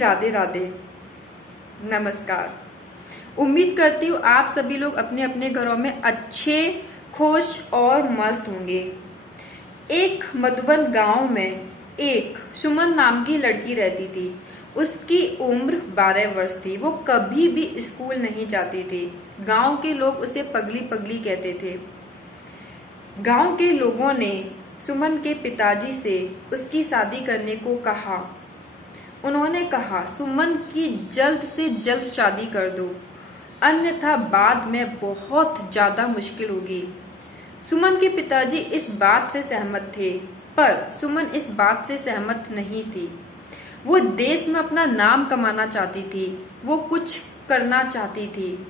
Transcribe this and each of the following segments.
राधे राधे। नमस्कार। उम्मीद करती हूँ आप सभी लोग अपने अपने घरों में अच्छे, खुश और मस्त होंगे। एक मधुबन गांव में एक सुमन नाम की लड़की रहती थी। उसकी उम्र 12 वर्ष थी। वो कभी भी स्कूल नहीं जाती थी। गांव के लोग उसे पगली पगली कहते थे। गांव के लोगों ने सुमन के पिताजी से उसकी शादी करने को कहा। उन्होंने कहा सुमन की जल्द से जल्द शादी कर दो, अन्यथा बाद में बहुत ज्यादा मुश्किल होगी। सुमन के पिताजी इस बात से सहमत थे, पर सुमन इस बात से सहमत नहीं थी। वो देश में अपना नाम कमाना चाहती थी। वो कुछ करना चाहती थी।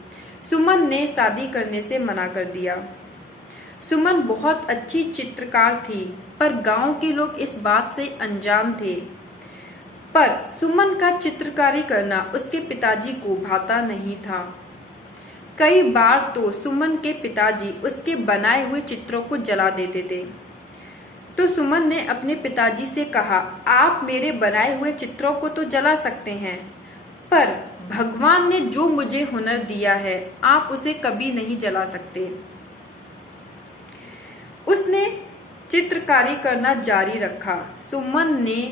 सुमन ने शादी करने से मना कर दिया। सुमन बहुत अच्छी चित्रकार थी, पर गांव के लोग इस बात से अनजान थे। पर सुमन का चित्रकारी करना उसके पिताजी को भाता नहीं था। कई बार तो सुमन के पिताजी उसके बनाए हुए चित्रों को जला देते थे। तो सुमन ने अपने पिताजी से कहा, आप मेरे बनाए हुए चित्रों को तो जला सकते हैं, पर भगवान ने जो मुझे हुनर दिया है आप उसे कभी नहीं जला सकते। उसने चित्रकारी करना जारी रखा। सुमन ने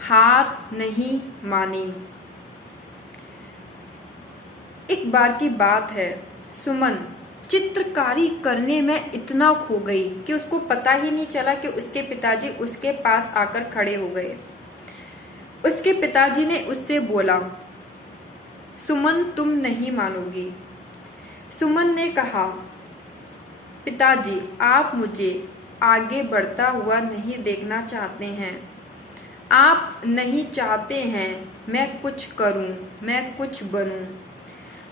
हार नहीं मानी। एक बार की बात है, सुमन चित्रकारी करने में इतना खो गई कि उसको पता ही नहीं चला कि उसके पिताजी उसके पास आकर खड़े हो गए। उसके पिताजी ने उससे बोला, सुमन तुम नहीं मानोगी। सुमन ने कहा, पिताजी आप मुझे आगे बढ़ता हुआ नहीं देखना चाहते हैं। आप नहीं चाहते हैं मैं कुछ करूं, मैं कुछ बनूं।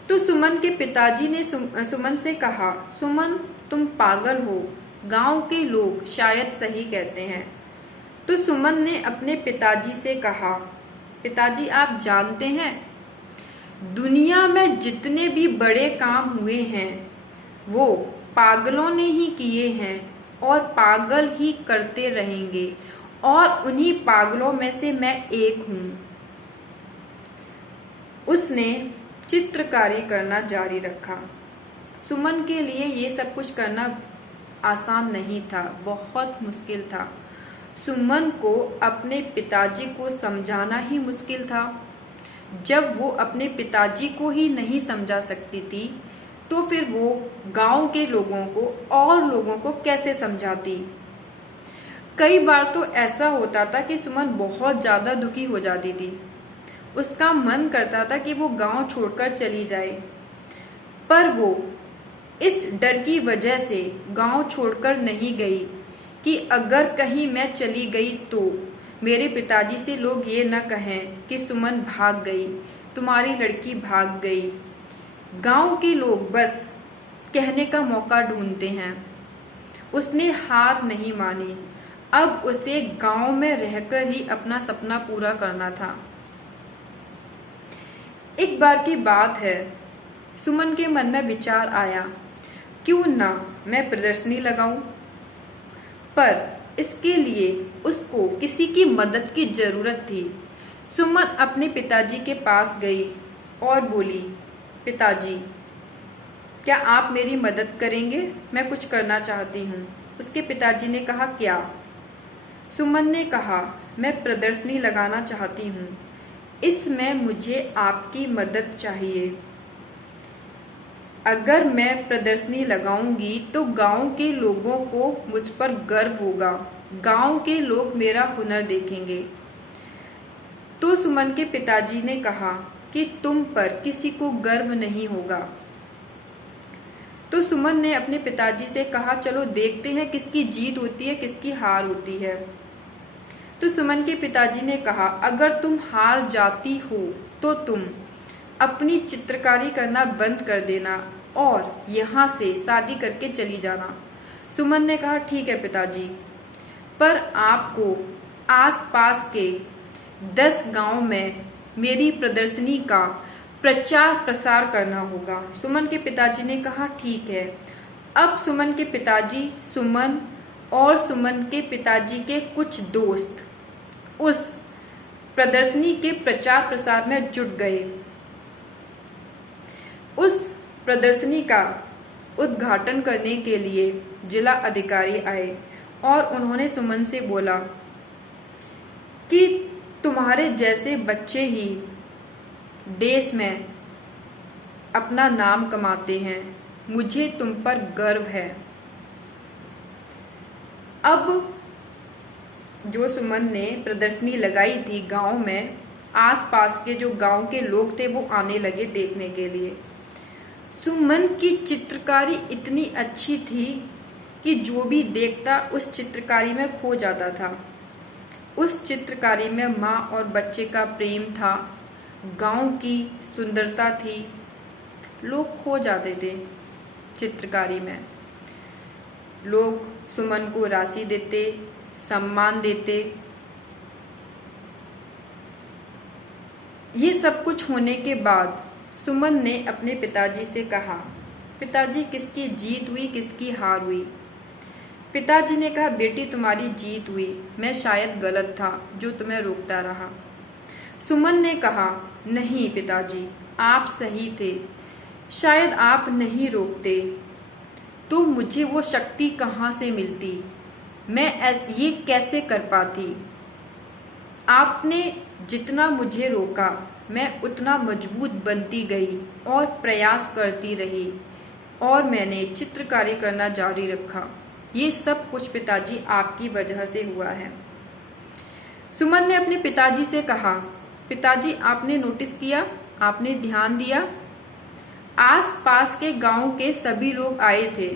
तो सुमन के पिताजी ने सुमन से कहा, सुमन तुम पागल हो, गांव के लोग शायद सही कहते हैं। तो सुमन ने अपने पिताजी से कहा, पिताजी आप जानते हैं दुनिया में जितने भी बड़े काम हुए हैं वो पागलों ने ही किए हैं और पागल ही करते रहेंगे, और उन्हीं पागलों में से मैं एक हूं। उसने चित्रकारी करना जारी रखा। सुमन के लिए ये सब कुछ करना आसान नहीं था, बहुत मुश्किल था। सुमन को अपने पिताजी को समझाना ही मुश्किल था। जब वो अपने पिताजी को ही नहीं समझा सकती थी, तो फिर वो गांव के लोगों को और लोगों को कैसे समझाती। कई बार तो ऐसा होता था कि सुमन बहुत ज्यादा दुखी हो जाती थी। उसका मन करता था कि वो गांव छोड़कर चली जाए, पर वो इस डर की वजह से गांव छोड़कर नहीं गई कि अगर कहीं मैं चली गई तो मेरे पिताजी से लोग ये न कहें कि सुमन भाग गई, तुम्हारी लड़की भाग गई। गांव के लोग बस कहने का मौका ढूंढते हैं। उसने हार नहीं मानी। अब उसे गांव में रहकर ही अपना सपना पूरा करना था। एक बार की बात है, सुमन के मन में विचार आया, क्यों ना मैं प्रदर्शनी लगाऊं। पर इसके लिए उसको किसी की मदद की जरूरत थी। सुमन अपने पिताजी के पास गई और बोली, पिताजी क्या आप मेरी मदद करेंगे, मैं कुछ करना चाहती हूँ। उसके पिताजी ने कहा, क्या। सुमन ने कहा, मैं प्रदर्शनी लगाना चाहती हूँ, इसमें मुझे आपकी मदद चाहिए। अगर मैं प्रदर्शनी लगाऊंगी तो गांव के लोगों को मुझ पर गर्व होगा, गांव के लोग मेरा हुनर देखेंगे। तो सुमन के पिताजी ने कहा कि तुम पर किसी को गर्व नहीं होगा। तो सुमन ने अपने पिताजी से कहा, चलो देखते हैं किसकी जीत होती है, किसकी हार होती है। तो सुमन के पिताजी ने कहा, अगर तुम हार जाती हो तो तुम अपनी चित्रकारी करना बंद कर देना और यहाँ से शादी करके चली जाना। सुमन ने कहा, ठीक है पिताजी, पर आपको आसपास के 10 गांव में मेरी प्रदर्शनी का प्रचार प्रसार करना होगा। सुमन के पिताजी ने कहा, ठीक है। अब सुमन के पिताजी, सुमन और सुमन के पिताजी के कुछ दोस्त उस प्रदर्शनी के प्रचार प्रसार में जुट गए। उस प्रदर्शनी का उद्घाटन करने के लिए जिला अधिकारी आए और उन्होंने सुमन से बोला कि तुम्हारे जैसे बच्चे ही देश में अपना नाम कमाते हैं, मुझे तुम पर गर्व है। अब जो सुमन ने प्रदर्शनी लगाई थी गांव में, आसपास के जो गांव के लोग थे वो आने लगे देखने के लिए। सुमन की चित्रकारी इतनी अच्छी थी कि जो भी देखता उस चित्रकारी में खो जाता था। उस चित्रकारी में माँ और बच्चे का प्रेम था, गांव की सुंदरता थी, लोग खो जाते थे चित्रकारी में। लोग सुमन को राशि देते, सम्मान देते। ये सब कुछ होने के बाद सुमन ने अपने पिताजी से कहा, पिताजी किसकी जीत हुई, किसकी हार हुई? पिताजी ने कहा, बेटी तुम्हारी जीत हुई, मैं शायद गलत था जो तुम्हें रोकता रहा। सुमन ने कहा, नहीं पिताजी, आप सही थे, शायद आप नहीं रोकते तो मुझे वो शक्ति कहाँ से मिलती, मैं ये कैसे कर पाती। आपने जितना मुझे रोका मैं उतना मजबूत बनती गई और प्रयास करती रही और मैंने चित्रकारी करना जारी रखा। ये सब कुछ पिताजी आपकी वजह से हुआ है। सुमन ने अपने पिताजी से कहा, पिताजी आपने नोटिस किया, आपने ध्यान दिया, आस पास के गांव के सभी लोग आए थे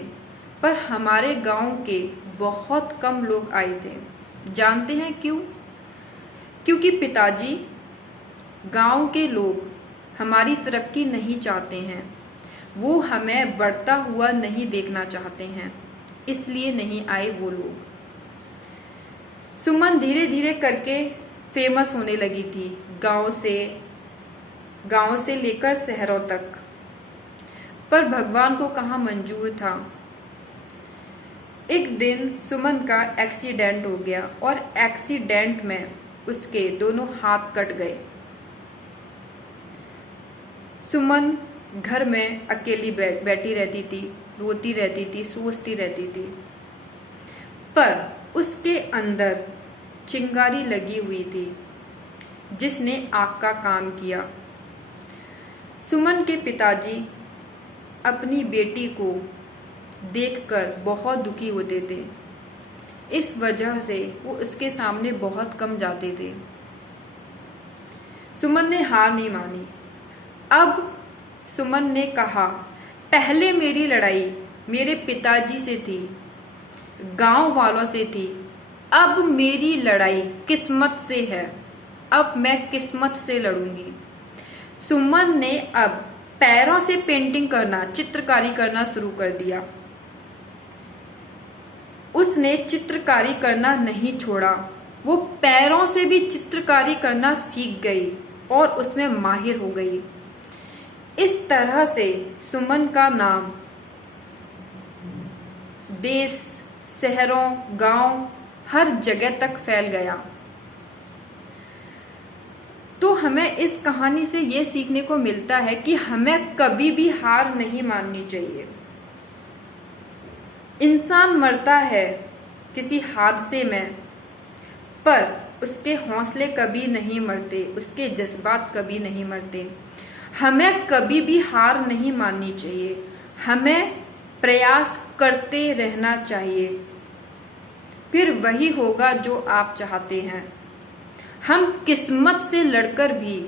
पर हमारे गांव के बहुत कम लोग आए थे। जानते हैं क्यों? क्योंकि पिताजी, गांव के लोग हमारी तरक्की नहीं चाहते हैं, वो हमें बढ़ता हुआ नहीं देखना चाहते हैं, इसलिए नहीं आए वो लोग। सुमन धीरे धीरे करके फेमस होने लगी थी, गांव से लेकर शहरों तक। पर भगवान को कहाँ मंजूर था। एक दिन सुमन का एक्सीडेंट हो गया और एक्सीडेंट में उसके दोनों हाथ कट गए। सुमन घर में अकेली बैठी रहती थी, रोती रहती थी, सोचती रहती थी, पर उसके अंदर चिंगारी लगी हुई थी जिसने आग का काम किया। सुमन के पिताजी अपनी बेटी को देखकर बहुत दुखी होते थे, इस वजह से वो उसके सामने बहुत कम जाते थे। सुमन ने हार नहीं मानी। अब सुमन ने कहा, पहले मेरी लड़ाई मेरे पिताजी से थी, गांव वालों से थी, अब मेरी लड़ाई किस्मत से है, अब मैं किस्मत से लड़ूंगी। सुमन ने अब पैरों से पेंटिंग करना, चित्रकारी करना शुरू कर दिया। उसने चित्रकारी करना नहीं छोड़ा, वो पैरों से भी चित्रकारी करना सीख गई और उसमें माहिर हो गई। इस तरह से सुमन का नाम देश, शहरों, गांव, हर जगह तक फैल गया। तो हमें इस कहानी से ये सीखने को मिलता है कि हमें कभी भी हार नहीं माननी चाहिए। इंसान मरता है किसी हादसे में, पर उसके हौसले कभी नहीं मरते, उसके जज्बात कभी नहीं मरते। हमें कभी भी हार नहीं माननी चाहिए, हमें प्रयास करते रहना चाहिए, फिर वही होगा जो आप चाहते हैं। हम किस्मत से लड़कर भी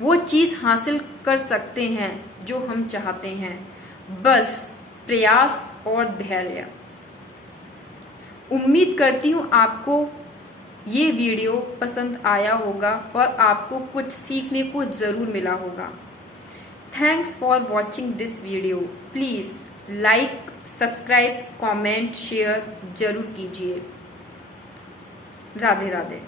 वो चीज हासिल कर सकते हैं जो हम चाहते हैं, बस प्रयास और धैर्य। उम्मीद करती हूँ आपको ये वीडियो पसंद आया होगा और आपको कुछ सीखने को जरूर मिला होगा। Thanks for watching this video. Please like, subscribe, comment, share जरूर कीजिए। राधे राधे।